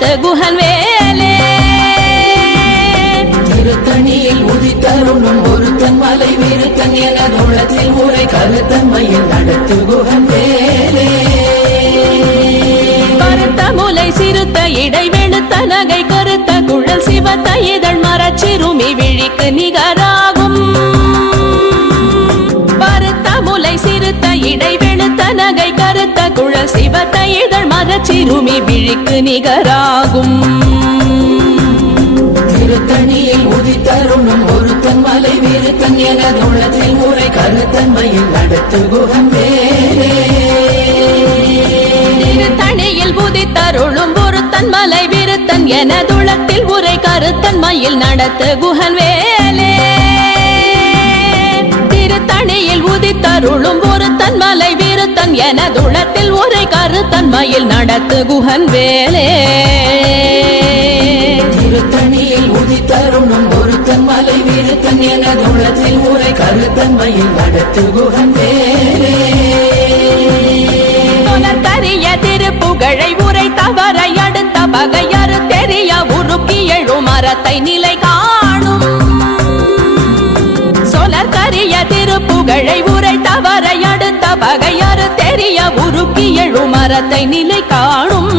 நடத்த குஹன் வேலே. திருத்தணியில் உதித்தருணும் ஒருத்தன் மலை விருத்தன் என தோளத்தில் உரை கருத்தன்மையில் நடத்து குகன் வேலே. கருத்த முலை சிறுத்த இடை வெளுத்த நகை கருத்த குழல் சிவத்த இதழ் மரச்சிறுமி விழிக்கு நிகராகும். திருத்தணியில் உதித்தருணும் ஒருத்தன் மலை விருத்தன் என தோளத்தில் உரை கருத்தன்மையில் நடத்து குகன் வேலே திருத்தணியில் புதித்தருளும் பொருத்தன் மலை விருத்தன் என துளத்தில் உரை கருத்தன் மயில் நடத்த குஹன் வேலே திருத்தணியில் உதித்தருளும் பொருத்தன் மலை விருத்தன் என துளத்தில் உரை கருத்தன் மயில் நடத்து குஹன் வேலே. திருத்தணியில் உதித்தருணும் ஒருத்தன் மலை விருத்தன் என தோளத்தில் உரை கருத்தன்மையில் நடத்து குகன் வேலே. கரிய திருப்புகழை உரை தவறை அடுத்த பகையறு தெரிய உருக்கி எழும் மரத்தை நிலை காணும். திருப்புகழை உரை தவறை அடுத்த பகையறு தெரிய உருக்கி எழும் மரத்தை நிலை காணும்.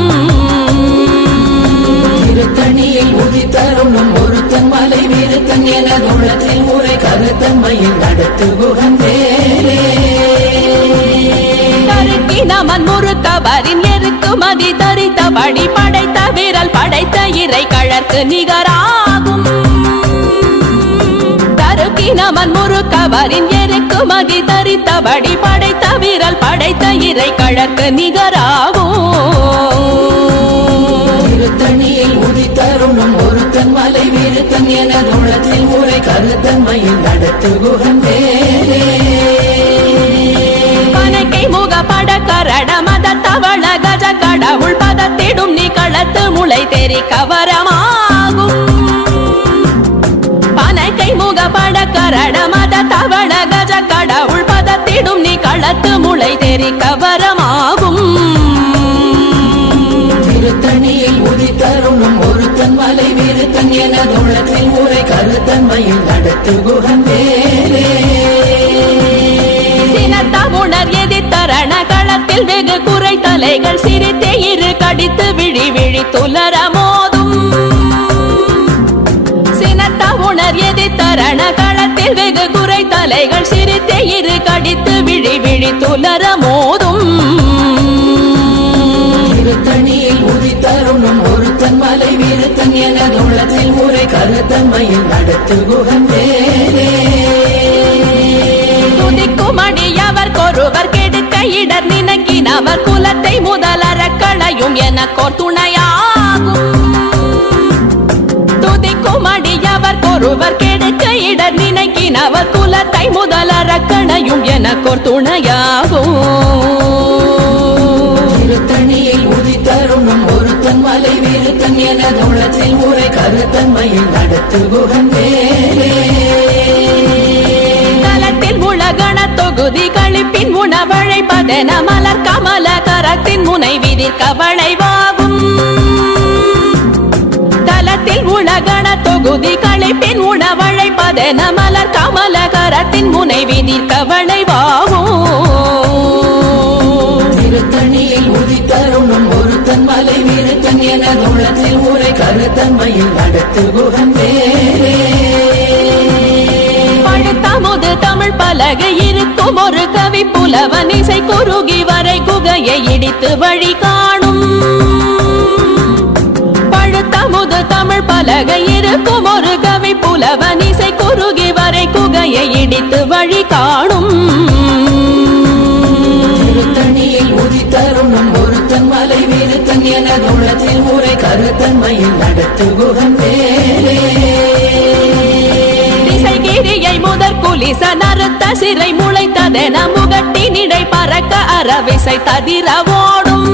திருத்தணியில் உதித்தருணும் ஒருத்தன் மலை விருத்தன் என தோளத்தில் உரை கருத்தன்மையில் நடத்து குகன் வேலே கருக்கினமன் முறுக்கவரின் எருக்கு மதி தரித்த படி படைத்த விரல் படைத்த இறை கழற்கு நிகராகும். தருக்கினமன் முறுக்கவரின் எருக்கு மதி தரித்தபடி படைத்த விரல் படைத்த இறை கழற்கு நிகராகும். திருத்தணியில் உதித்தருணும் ஒருத்தன் மலை விருத்தன் என தோளத்தில் உரை கருத்தன்மையில் நடத்து குகன் வேலே பனைக்கை முக பட கரட மத தவள கஜ கடவுள் பதத்திடும் நீ களத்து முளை தெரி கவரமாகும். பனைக்கை முக பட கரட மத தவள களத்து முளை தெரி கவரமாகும். திருத்தணியில் உதித்தருணும் ஒருத்தன் மலை விருத்தன் என தோளத்தில் உரை கருத்தன்மையில் நடத்து குகன் வேலே சினத்தமுணர் களத்தில் வெகு குறை தலைகள் சிரித்தே இரு கடித்து விழி விழி துலர மோதும். சினத்தமுணர் எதிர்த்தரண களத்தில் வெகு குறை தலைகள் இரு கடித்து விழி விழி துலர மோதும். திருத்தணியில் உதித்தருணும் ஒருத்தன் மலை விருத்தன் என தோளத்தில் உரை கருத்தன்மையில் நடத்து வேலே துதிக்கும் அடியவர் கொருவர் கெடுக்க இடர் நினைக்கினவர் குலத்தை முதலற களையும் எனக்கோர் துணையாகும். துதிக்கும் அடியவர் கொருவர் கெடுக்க இடர் நினைக்கினவர் குலத்தை முதலற களையும் எனக்கோர் துணையாகும். திருத்தணியில் உதித்தருணும் ஒருத்தன் மலை விருத்தன் என தோளத்தில் உரை கருத்தன்மையில் நடத்து குகன் தலத்தில் உலகண தொகுதி கழிப்பின் உணவழைப்பதென மலர் கமல கரத்தின் முனை விதிர்க்க வளைவாகும் உலகண தொகுதி கழிப்பின் உணவழைப்பதென மலர் கமல கரத்தின் முனை விதிர்க்க வளைவாகும் திருத்தணியில் உதித்தருணும் ஒருத்தன் மலை விருத்தன் என தோளத்தில் உரை கருத்தன்மையில் நடத்து குகன் வேலே பழுத்தமுது தமிழ் பலகை இருக்கும் ஒரு கவி புலவன் இசை குறுகி வரை குகையை இடித்து வழி காணும். பலகை இருக்கும் ஒரு கவி புலவன் இசை குறுகி வரை குகையை இடித்து வழி காணும். திருத்தணியில் உதித்தருணும் ஒருத்தன் மலை விருத்தன் என தோளத்தில் உரை கருத்தன்மையில் நடத்து குகன் வேலே திசைகிரியை முதற் குலிச நறுத்த சிறை முளைத்ததென முகட்டினிடை பறக்க அறவிசை ததிர ஓடும்.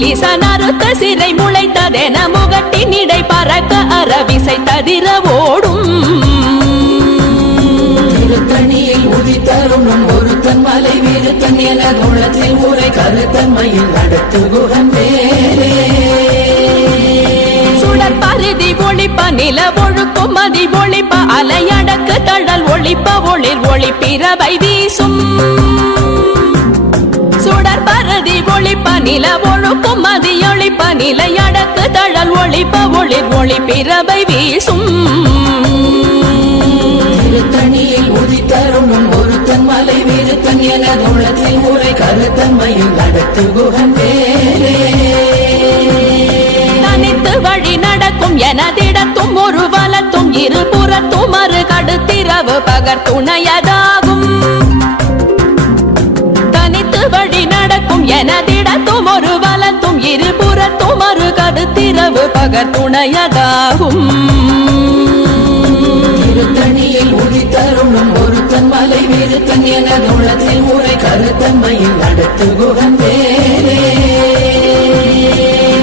குலிச நறுத்த சிறை முளைத்ததென முகட்டினிடை பறக்க அறவிசை ததிர ஓடும். திருத்தணியில் உதித்தருணும் ஒருத்தன் மலை விருத்தன் என குணத்தில் உரை கருத்தன்மையில் நடத்து குகன் வேலே பருதி ஒளிப்ப நில ஒழுக்கும் மதி ஒளிப்ப அலையடக்கு தழல் ஒளிப்ப ஒளிர் ஒளி பிறவை வீசும். சுடர் பருதி ஒளிப்ப நில ஒழுக்கும் மதி ஒளிப்ப நிலையடக்கு தழல் ஒளிப்ப ஒளிர் ஒளி பிறவை வீசும். திருத்தணியில் உதித்தருணும் ஒருத்தன் மலை விருத்தன் என குணத்தில் உரை கருத்தன்மையில் நடத்து குகன் வேலே தனித்து வழி நடக்கும் எனதிடத்தும் ஒரு வலத்தும் இருபுறத்தும் மறு கடுத்திரவு பகர் துணையதாகும். எனதிடத்தும் ஒரு வலத்தும் இருபுறத்தும் மறு கடுத்திரவு பகர் துணையதாகும் திருத்தணியில் உதித்தருணும் ஒருத்தன் மலை விருத்தன் என குணத்தில் உரை கருத்தன்மையில் நடத்து குகன் வேலே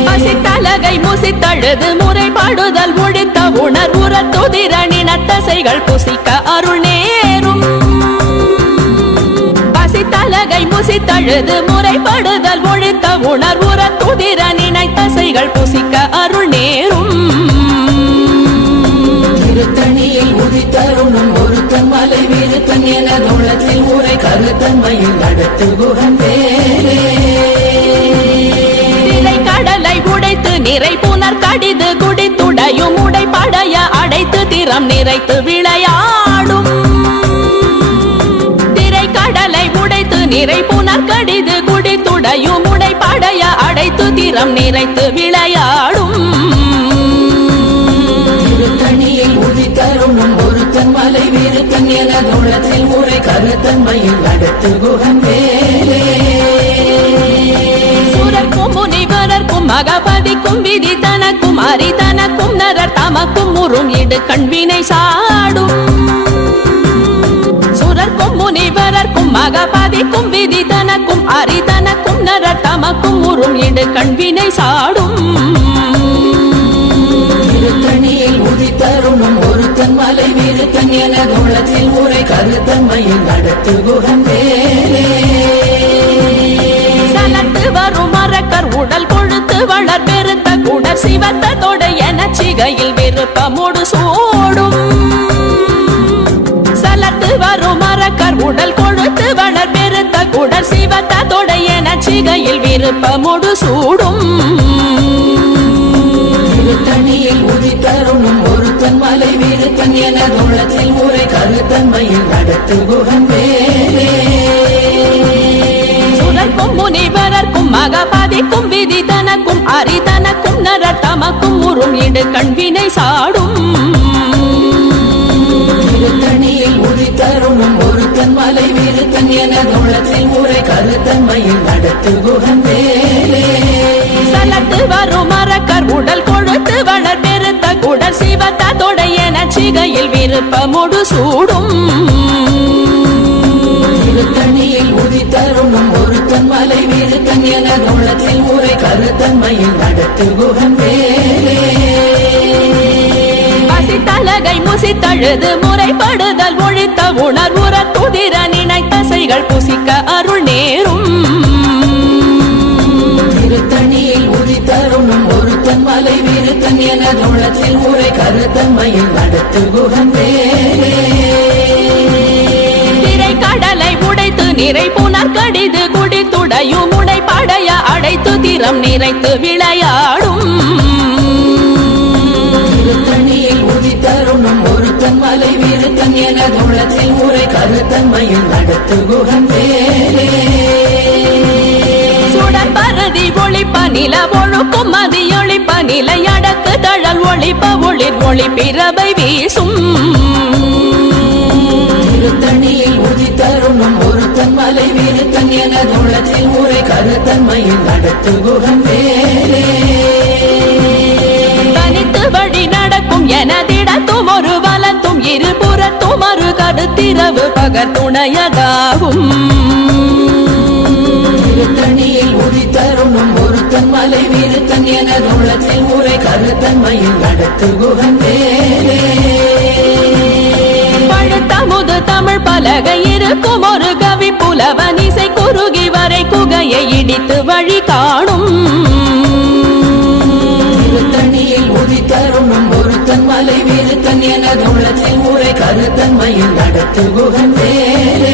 பசித்தலகை முசித்தழுது முறைப்பாடுதல் ஒழித்த உணர்வுற துதிர நினத்தசைகள் புசிக்க அருள் நேரும். பசித்தலகை முசித்தழுது முறைப்படுதல் ஒழித்த உணர்வுற துதிர நினைத்தசைகள் புசிக்க அருள் நேரும். திருத்தணியில் உதித்தருணும் ஒருத்தன் மலை விருத்தன் என குணத்தில் உரை கருத்தன்மையில் நடத்து குகன் கடலை உடைத்து நிறை புனர் கடிது குடித்துடையும் உடைப்படைய அடைத்து திறம் நிறைத்து விளையாடும் நிறை புனர் கடிது குடித்துடையும் உடைப்படைய அடைத்து திறம் நிறைத்து விளையாடும். திருத்தணியில் உதித்தருணும் ஒருத்தன் மலை விருத்தன் என குணத்தில் உரை கருத்தன்மையில் நடத்து குகன் வேலே சுரர்க்கும் முனிவரர்க்கும் மகபதிக்கும் விதி தனக்கும் அரி தனக்கும் நரர் தமக்கும் முறும் இடு கண்வினை சாடும். சுரர்க்கும் முனிவரர்க்கும் மகபதிக்கும் விதி தனக்கும் அரி தனக்கும் நரர் தமக்கும் முறும் இடு கண்வினை சாடும் திருத்தணியில் உதித்தருணும் ஒருத்தன் மலை விருத்தன் என குணத்தில் உரை கருத்தன்மையில் நடத்து குகன் வேலே சலத்து வரும் மரக்கர் உடல் கொழுத்து வளர் பெருத்த குடர் சிவத்த தொடை என சிகையில் விருப்பமுடு சூடும். உடல் கொழுத்து வளர் பெருத்த குடர் சிவத்த தொடை என சிகையில் விருப்பமுடு சூடும். திருத்தணியில் உதித்தருணும் ஒருத்தன் மலை விருத்தன் என குணத்தில் உரை கருத்தன்மையில் நடத்து குகன் வேலே சுரர்க்கும் முனிவரர்க்கும் மகபதிக்கும் விதி தனக்கும் அரி தனக்கும் நரர் தமக்கும் உறும் இடு கண்வினை சாடும். விருத்தன் என குணத்தில் உரை கருத்தன்மையில் நடத்து குகன் வேலே சலத்து வரும் மரக்கர் உடல் கொழுத்து வளர் பெருத்த குடர் சிவத்த தொடையன சிகையில் விருப்பமுடு சூடும். திருத்தணியில் உதித்தருணும் ஒருத்தன் மலை விருத்தன் என குணத்தில் உரை கருத்தன்மையில் நடத்து குகன் வேலே பசித்தலகை முசித்தழுது முறைப்படுதல் ஒழித்த உணர்வுற துதிர நினைத்தசைகள் புசிக்க அருள் நேரும். திருத்தணியில் உதித்தருணும் ஒருத்தன் மலை விருத்தன் என குணத்தில் உரை கருத்தன்மையில் நடத்து திரை கடலை உடைத்து நிறை புனர் கடிது குடித்துடையும் உடைப்படைய அடைத்து திறம் நிறைத்து விளையாடும். உதித்தருணும் ஒருத்தன் மலை விருத்தன் என குணத்தில் உரை கருத்தன்மையில் நடத்து குகன் வேலே சுடர் பரதி ஒளிப்ப நில ஒழுக்கும் மதி ஒளிப்ப நிலை அடக்கு தழல் ஒளிப்ப ஒளிர் ஒளி பிறவை வீசும். திருத்தணியில் உதித்தருணும் ஒருத்தன் மலை விருத்தன் என குணத்தில் உரை கருத்தன்மையில் நடத்து குகன் வேலே தனித்து வழி நடக்கும் எனதிடத்தும் ஒரு வலத்தும் இருபுறத்தும் மறு கடுத்திரவு பகர் துணையதாகும். திருத்தணியில் உதித்தருணும் ஒருத்தன் மலை விருத்தன் என குணத்தில் உரை கருத்தன்மையில் நடத்து வேலே பழுத்தமுது தமிழ் பலகை இருக்கும் ஒரு கவி புலவன் இசை குறுகி வரை குகையை இடித்து வழி காணும். திருத்தணியில் உதித்தருணும் வீருத்தன் எனது உள்ளத்தில் ஊரை கருத்தன்மையில் நடத்து குகன் வேலே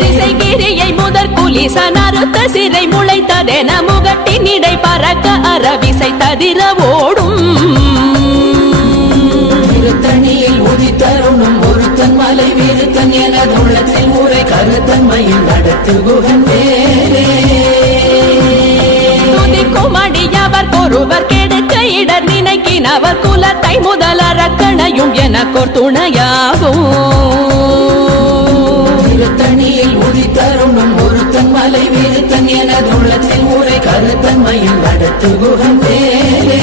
திசைகிரியை முதற் குலிசன் அறுத்த சிறை முளைத்ததென முகட்டின் இடை பறக்க அறவிசை ததிர ஓடும் திருத்தணியில் உதித்தருணும் ஒருத்தன் மலை வீருத்தன் எனது உள்ளத்தில் ஊரை கருத்தன்மையில் நடத்து குகன் வேலே துதிக்கும் அடியவர் ஒருவர் இடர் நினைக்கினவர் குலத்தை முதல் அரக்கணையும் எனக்கோர் துணையாகும் திருத்தணியில் உதித்தருணும் ஒருத்தன் மலை வீருத்தன் எனது உள்ளத்தில் ஊரை கருத்தன்மையில் நடத்து குகன் வேலே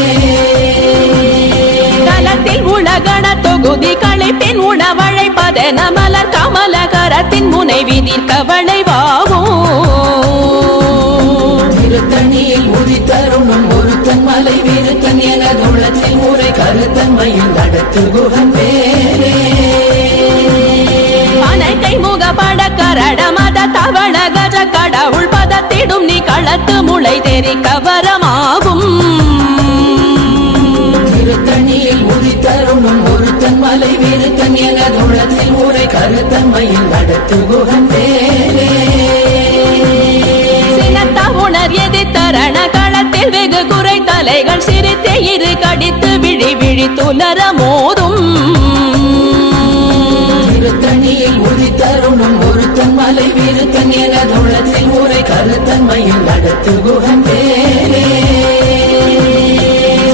கலத்தில் உலகண தொகுதி களைப்பின் உணவழைப்பதென மலர் கமலகரத்தின் முனை விதிர்க்க வளைவாகும் திருத்தணியில் உதித்தருணும் ஒருத்தன் மலை வீருத்தன் எனது கருத்தன்மையில் நடத்து குகன் வேலே அனைத்தை முகப்பட கரட மத தவள கஜ கடவுள் பதத்திடும் நீ களத்து முளை தெரிக்க வரமாகும் திருத்தணியில் உதித்தருணும் ஒருத்தன் மலை வீருத்தன் எனது உள்ளத்தில் ஊரை கருத்தன்மையில் நடத்து குகன் வேலே சினத்த உணர் எதி தரண களத்தில் வெகு குறை தலைகள் சிரித்தே இரு கடித்து விழி விழி துலர மோதும். திருத்தணியில் உதித்தருணும் ஒருத்தன் மலை வீருத்தன் எனது உள்ளத்தில் ஊரை கருத்தன்மையில் நடத்து குகன் வேலே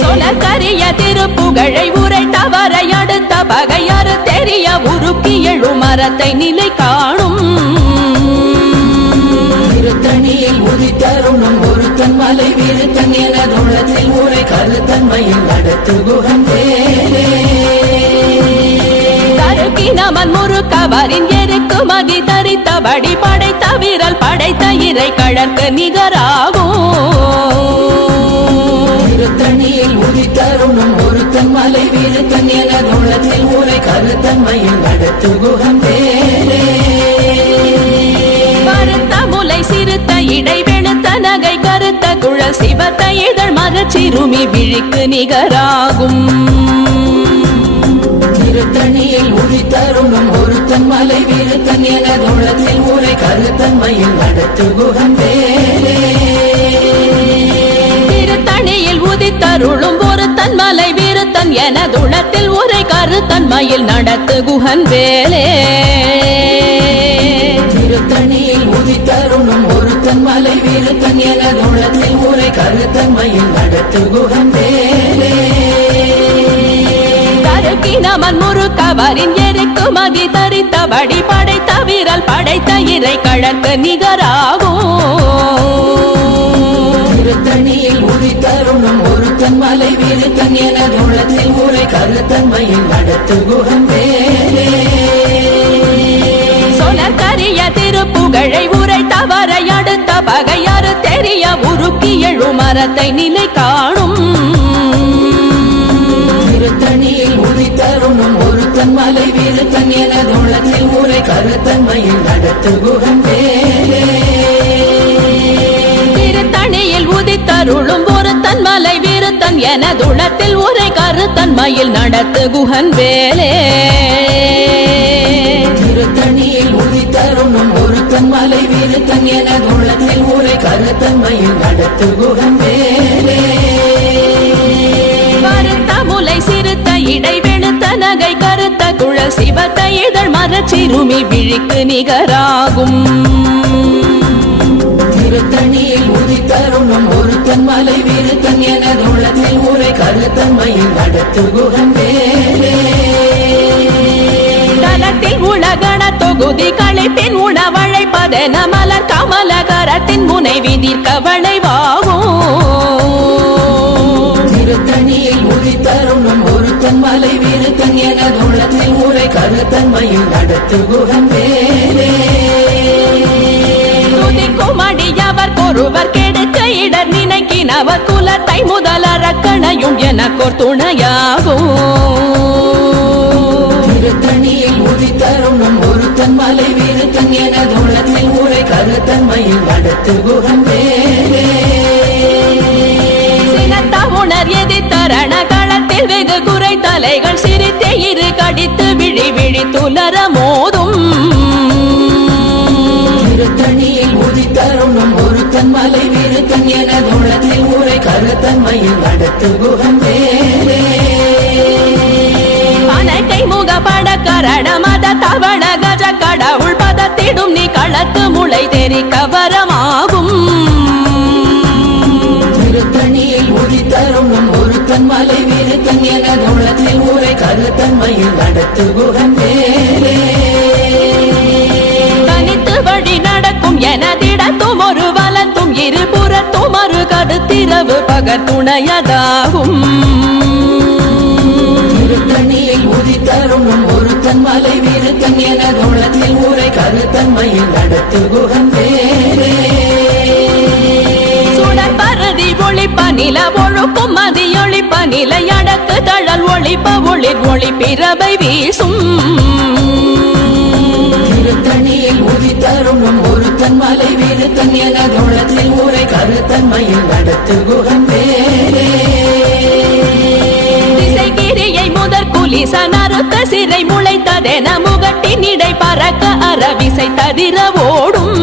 சொலக்கரிய திருப்புகழை உரை தவறை அடுத்த பகையாறு தெரிய உருக்கி எழும் மரத்தை நிலை காணும். திருத்தணியில் உதித்தருணும் ஒருத்தன் மலை வீருத்தன் எனது உள்ளத்தில் ஊரை கருத்தன்மையில் வேலே தருக்கி நமன் முறுக்கவரின் எருக்கு மதி தரித்தபடி படைத்த வீரல் படைத்த இறை கழற்கு நிகராகும். திருத்தணியில் உதித்தருணும் ஒருத்தன் மலை வீருத்தன் எனது உள்ளத்தில் ஊரை கருத்தன்மையில் நடத்து குகன் வேலே கருத்த முலை சிறுத்த இடை சிவத்த இதழ் மரச்சிறுமி விழிக்கு நிகராகும். திருத்தணியில் உதித்தருணும் ஒருத்தன் மலை வீருத்தன் எனது உள்ளத்தில் ஊரை கருத்தன்மையில் நடத்து குகன் வேலே திருத்தணியில் உதித்தருளும் ஒரு தன் மலை வீருத்தன் எனதுளத்தில் உரை கருத்தன்மையில் நடத்து குஹன் வேலே திருத்தணியில் உதித்தருணும் ஒருத்தன் மலை வீருத்தன் எனது உள்ளத்தில் ஊரை கருத்தன்மையில் நடத்து குகன் வேலே கருக்கி நமன் முறுக்கவரின் எருக்கு மதி தரித்தபடி படைத்த வீரல் படைத்த இறை கழற்கு நிகராகும். திருத்தணியில் உதித்தருணும் ஒருத்தன் மலை வீருத்தன் எனது உள்ளத்தில் ஊரை கருத்தன்மையில் நடத்து குகன் பகையாறு தெரிய உருக்கி எழும் மரத்தை நிலை காணும். திருத்தணியில் உதித்தருணும் ஒருத்தன் மலை வீருத்தன் எனது உள்ளத்தில் ஊரை கருத்தன்மையில் நடத்து குகன் வேலே திருத்தணியில் ஒரு தன் மலை வீருத்தன் எனதுளத்தில் உரை கருத்தன்மையில் நடத்து குஹன் வேலே. திருத்தணியில் உதித்தருணும் ஒருத்தன் மலை வீருத்தன் எனது உள்ளத்தில் ஊரை கருத்தன்மையில் நடத்து குகன் வேலே கருத்த முலை சிறுத்த இடை வெளுத்த நகை கருத்த குழல் சிவத்த இதழ் மரச்சிறுமி விழிக்கு நிகராகும். திருத்தணியில் உதித்தருணும் ஒருத்தன் மலை வீருத்தன் எனது உள்ளத்தில் ஊரை கருத்தன்மையில் நடத்து குகன் வேலே தலத்தில் உலகண தொகுதி களைப்பின் உணவழைப்பதென மலர் கமலகரத்தின் முனை விதிர்க்க வளைவாகும் திருத்தணியில் உதித்தருணும் ஒருத்தன் மலை வீருத்தன் எனது உள்ளத்தில் ஊரை கருத்தன்மையில் நடத்து குகன் வேலே துதிக்கும் அடியவர் ஒருவர் கெடுக்க இடர் நினைக்கினவர் குலத்தை முதல் அரக்கணையும் எனக்கோர் துணையாகும். சினத்தா உணர் களத்தில் வெகு குறை தலைகள் சிரித்தே இரு கடித்து விழி விழி துலர மோதும். திருத்தணியில் மலை வீருத்தன் உள்ளத்தில் ஊரை கருத்தன்மையில் அடுத்து குகந்தேரே அனைக்கை முகப்பட கரட மத தவள கஜ கடவுள் பதத்திடும் நீ களத்து முளை தெரி கவரமாகும். திருத்தணியில் உதித்தருணும் ஒருத்தன் மலை வீருத்தன் எனது உள்ளத்தில் ஊரை கருத்தன்மையில் அடுத்து குகந்தேரே தனித்து வழி நடக்கும் எனதிடத்தும் ஒரு வலத்தும் இருபுறத்தும் மறு கடுத்திரவு பகத்துணையதாகும். திருத்தணியில் உதித்தருணும் ஒருத்தன் மலை வீருத்தன் எனது உள்ளத்தில் ஊரை கருத்தன்மையில் அடுத்து குகந்தேரே சுடர் பருதி ஒளிப்ப நில ஒழுக்கும் மதி ஒளிப்ப நிலை அடக்கு தழல் ஒளிப்ப ஒளிர் ஒளி பிறவை வீசும். திருத்தணியில் உதித்தருணும் ஒருத்தன் மலை வீருத்தன் எனது உள்ளத்தில் ஊரை கருத்தன்மையில் அடுத்து குகந்தேரே திசை கிரியை முதற் குலிச நறுத்த சிறை முளைத்ததென முகட்டின் இடை பறக்க அறவிசை ததிர ஓடும்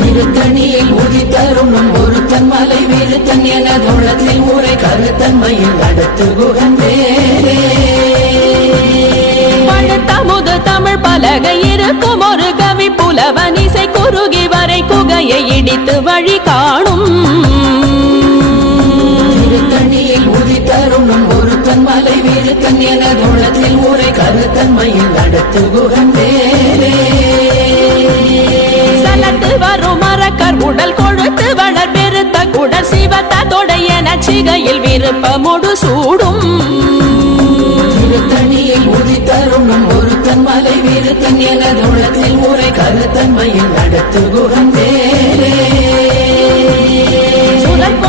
திருத்தணியில் உதித்தருணும் ஒருத்தன் மலை வீருத்தன் எனது உள்ளத்தில் ஊரை கருத்தன்மையில் அடுத்து குகந்தேரே பழுத்தமுது தமிழ் பலகை இருக்கும் ஒரு கவி புலவன் இசை குறுகி வரை குகையை இடித்து வழி காணும். ஒருத்தன் மலை வீருத்தன் எனது உள்ளத்தில் ஊரை கருத்தன்மையில் அடுத்து குகந்தேரே சலத்து வரும் மரக்கர் உடல் கொழுத்து வளர் பெருத்த குடல் சிவத்த தொடைய நச்சிகையில் விருப்பமுடு சூடும். திருத்தணியில் உதித்தருணும் ஒருத்தன் மலை வீருத்தன் எனது உள்ளத்தில் ஊரை கருத்தன்மையில் அடுத்து குகந்தேரே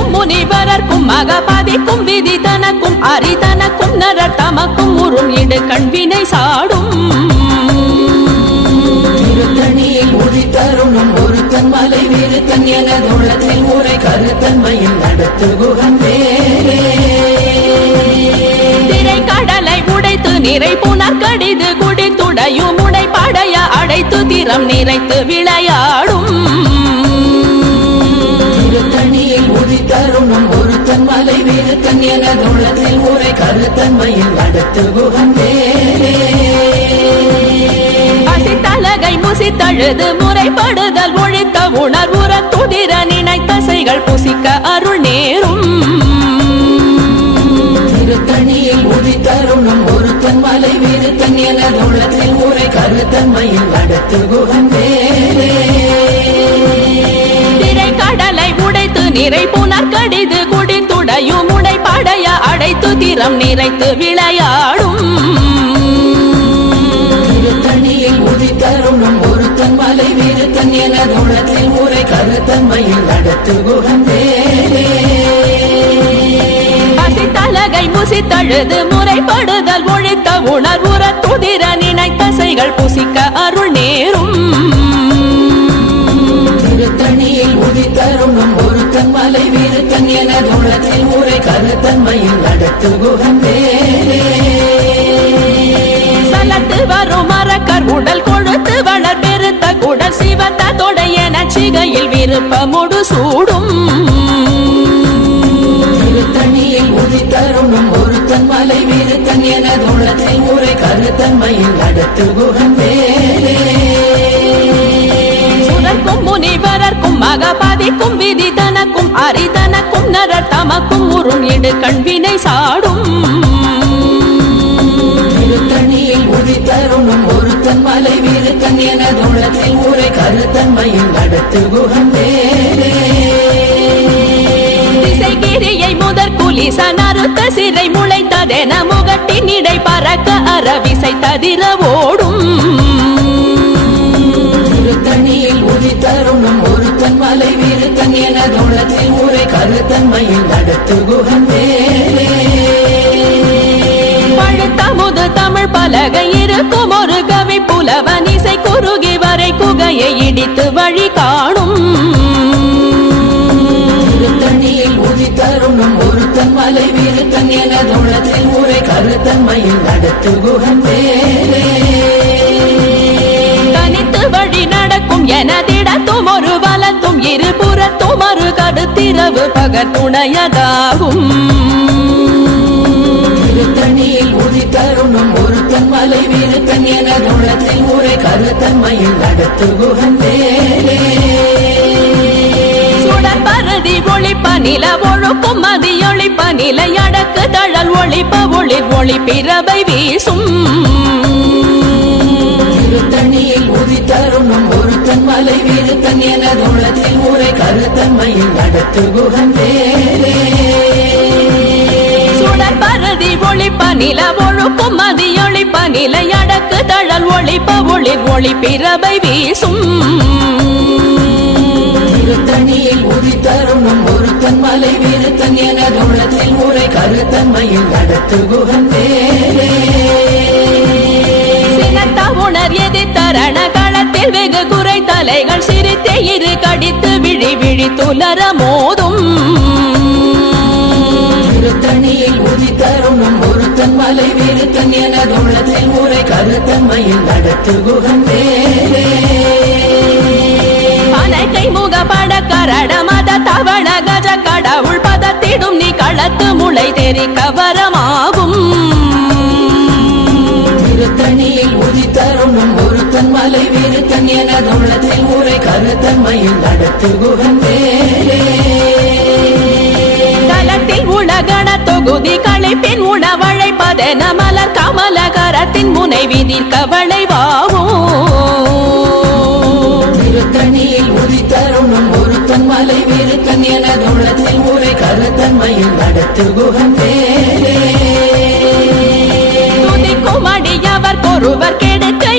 சுரக்கும் முனிவரர்க்கும் மகபதிக்கும் விதி தனக்கும் அரிதனக்கும் நரர் தமக்கும் உறும் இடு கண்வினை சாடும். திருத்தணியில் உதித்தருணும் ஒருத்தன் மலை வீருத்தன் எனது உள்ளத்தில் ஊரை கருத்தன்மையில் திரை கடலை உடைத்து நிறை புனர் கடிது குடி துடையும் உடை படைய அடைத்து திறம் நிறைத்து விளையாடும். ஒருத்தன் மலை வீருத்தன் எனது உள்ளத்தில் ஊரை கருத்தன்மையில் அடுத்து பசித்தலகை முசித்தழுது முறைப்படுதல் ஒழித்த உணர்வுற துதிர நினைத்தசைகள் புசிக்க அருள் நேரும். திருத்தணியில் உதித்தருணும் ஒருத்தன் மலை வீருத்தன் எனது உள்ளத்தில் ஊரை கருத்தன்மையில் அடுத்து குகந்தேரே திரை கடலை உடைத்து நிறை புனர் துடையும் உடை படைய அடைத்து திறம் நிறைத்து விளையாடும். திருத்தணியில் உதித்தருணும் மலை வீருத்தன் கருத்தன்மையில் அடுத்து குகந்தேரே பசித்தலகை முசித்தழுது முறைப்படுதல் ஒழித்த உணர்வுற துதிர நினைத்தசைகள் புசிக்க அருள் நேரும். திருத்தணியில் உதித்தருணும் ஒருத்தன் மலை வீருத்தன் எனது உள்ளத்தில் ஊரை கருத்தன்மையில் அடுத்து குகந்தேரே சலத்து வரும் மரக்கர் உடல் கொழுத்து வளர் பெருத்த குடல் சிவத்த தொடைய நச்சிகையில் விருப்பமுடு சூடும். திருத்தணியில் உதித்தருணும் ஒருத்தன் மலை வீருத்தன் எனது உள்ளத்தில் ஊரை கருத்தன்மையில் அடுத்து குகந்தேரே சுரக்கும் முனிவரர்க்கும் மகபதிக்கும் விதி தனக்கும் அரிதனக்கும் நரர் தமக்கும் உறும் இடு கண்வினை சாடும். திருத்தணியில் உதித்தருணும் ஒருத்தன் மலை வீருத்தன் எனது உள்ளத்தில் ஊரை கருத்தன்மையில் திசை கிரியை முதற் குலிச நறுத்த சிறை முளைத்ததென முகட்டின் இடை பறக்க அறவிசை ததிர ஓடும் உதித்தருணும் ஒருத்தன் மலை வீருத்தன் எனது உள்ளத்தில் ஊரை கருத்தன்மையில் அடுத்து குகந்தேரே பழுத்தமுது புலவன் இசை குறுகி வரை குகையை இடித்து வழி காணும். திருத்தணியில் உதித்தருணும் ஒருத்தன் மலை விருத்தன் எனதுள்ளத்தில் உரை கருத்தன்மையில் நடத்து குகன் வேலே தனித்து வழி நடக்கும் ஒரு வலத்தும் இருபுறத்தும் ஒரு கருத்திரவு பகர் துணையதாகும் திருத்தணியில் உதித்தருணும் ஒருத்தன் மலை விருத்தன் எனதுள்ளத்தில் உரை கருத்தன்மையில் நடத்து குகன் வேலே ஒளிப்ப நில ஒழுக்கும் மதி ஒளிப்ப நிலை அடக்கு தழல் ஒளிப்ப ஒளிர் ஒளி பிறவை வீசும். திருத்தணியில் உதித்தருணும் ஒருத்தன் மலை விருத்தன் எனதுள்ளத்தில் உரை கருத்தன்மையில் நடத்து குகன் வேலே பரதி ஒளிப்ப நில ஒழுக்கும் மதி ஒளிப்ப நிலை அடக்கு தழல் ஒளிப்ப ஒளிர் ஒளி பிறவை வீசும். திருத்தணியில் உதித்தருணும் ஒருத்தன் மலை விருத்தன் எனதுள்ளத்தில் உரை கருத்தன்மையில் நடத்து குகன் வேலே உணர் எதிர்த்தரண களத்தில் வெகு குறை தலைகள் சிரித்தே இரு கடித்து விழி விழி துலர மோதும். திருத்தணியில் உதித்தருணும் ஒருத்தன் மலை விருத்தன் எனதுள்ளத்தில் உரை கருத்தன்மையில் நடத்து குகன் வேலே முக பட கரட மத தவண கஜ கடவுள் பதத்திடும் நீ களத்து முளை தெரி கவரமாகும் எனதுள்ளத்தில் உரை கருத்தன்மையில் நடத்து குகன் வேலே தலத்தில் உலகண தொகுதி களைப்பின் உணவழைப்பதென மலர் கமல கரத்தின் முனை விதிர் கவளைவாகும் திருத்தணியில் உதித்தருணும் ஒருத்தன் மலை விருத்தன் எனதுள்ளத்தில் உரை கருத்தன்மையில் நடத்து வேலே துதிக்கும் அடியவர் கொருவர் கெடுக்க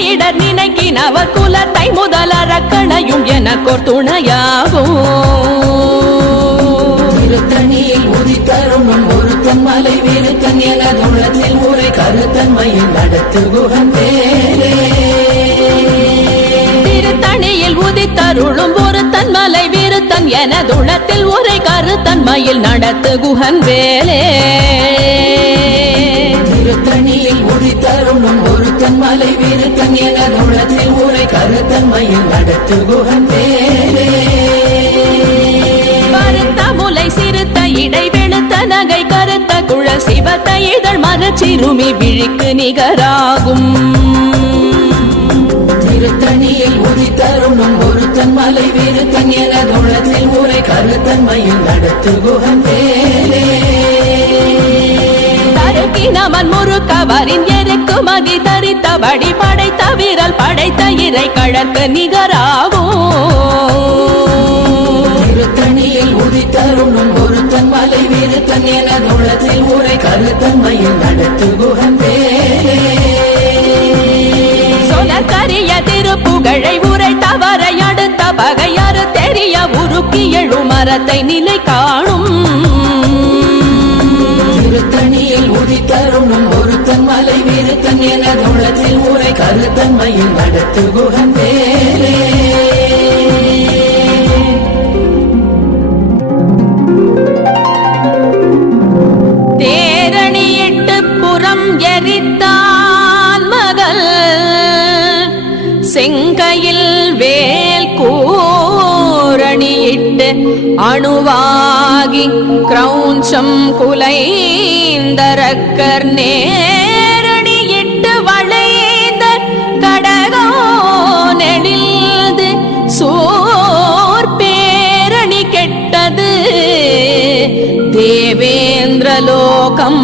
இடர் நினைக்கினவர் குலத்தை முதல் அரக்கணையும் எனக்கோர் துணையாகும் திருத்தணியில் உதித்தருணும் ஒருத்தன் மலை விருத்தன் எனதுள்ளத்தில் உரை கருத்தன்மையில் நடத்து குகன் வேலே திருத்தணியில் உதித்தருளும் ஒருத்தன் மலை விருத்தன் எனதுளத்தில் உரை கருத்தன்மையில் நடத்து குஹன் வேலே திருத்தணியில் உதித்தருணும் ஒருத்தன் மலை விருத்தன் எனதுள்ளத்தில் உரை கருத்தன்மையில் நடத்து குகன் வேலே கருத்த முலை சிறுத்த இடை வெளுத்த நகை கருத்த குழல் சிவத்த இதழ் மரச்சிறுமி விழிக்கு நிகராகும். திருத்தணியில் உதித்தருணும் ஒருத்தன் மலை விருத்தன் எனதுள்ளத்தில் உரை கருத்தன்மையில் நடத்து குகன் வேலே நமன் முறுக்கவரின் எருக்கு மதி தரித்த வடி படைத்த விரல் படைத்த இறை கழற்கு நிகராகும். திருத்தணியில் உதித்தருணும் ஒருத்தன் மலை விருத்தன் எனதுள்ளத்தில் உரை கருத்தன்மையில் நடத்து வேலே சொலக்கரிய திருப்புகழை உரை தவறை அடுத்த பகையறு தெரிய உருக்கி எழும் மரத்தை நிலை காணும். உதித்தருணும் ஒருத்தன் மலை வீருத்தன் என எனதுள்ளத்தில் ஊரை கருத்தன்மையில் நடத்து குகன் வேலே தேரணியிட்டு புறம் எரித்தான் மகள் செங்கையில் வேல் கூரணியிட்டு அணுவாகி கிரௌஞ்சம் குலை குலைந்தரக்கர் நேரணியிட்டு வளைந்த கடகோ நெடில்து சோர் பேரணி கெட்டது. தேவேந்திரலோகம்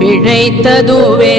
பிழைத்ததுவே.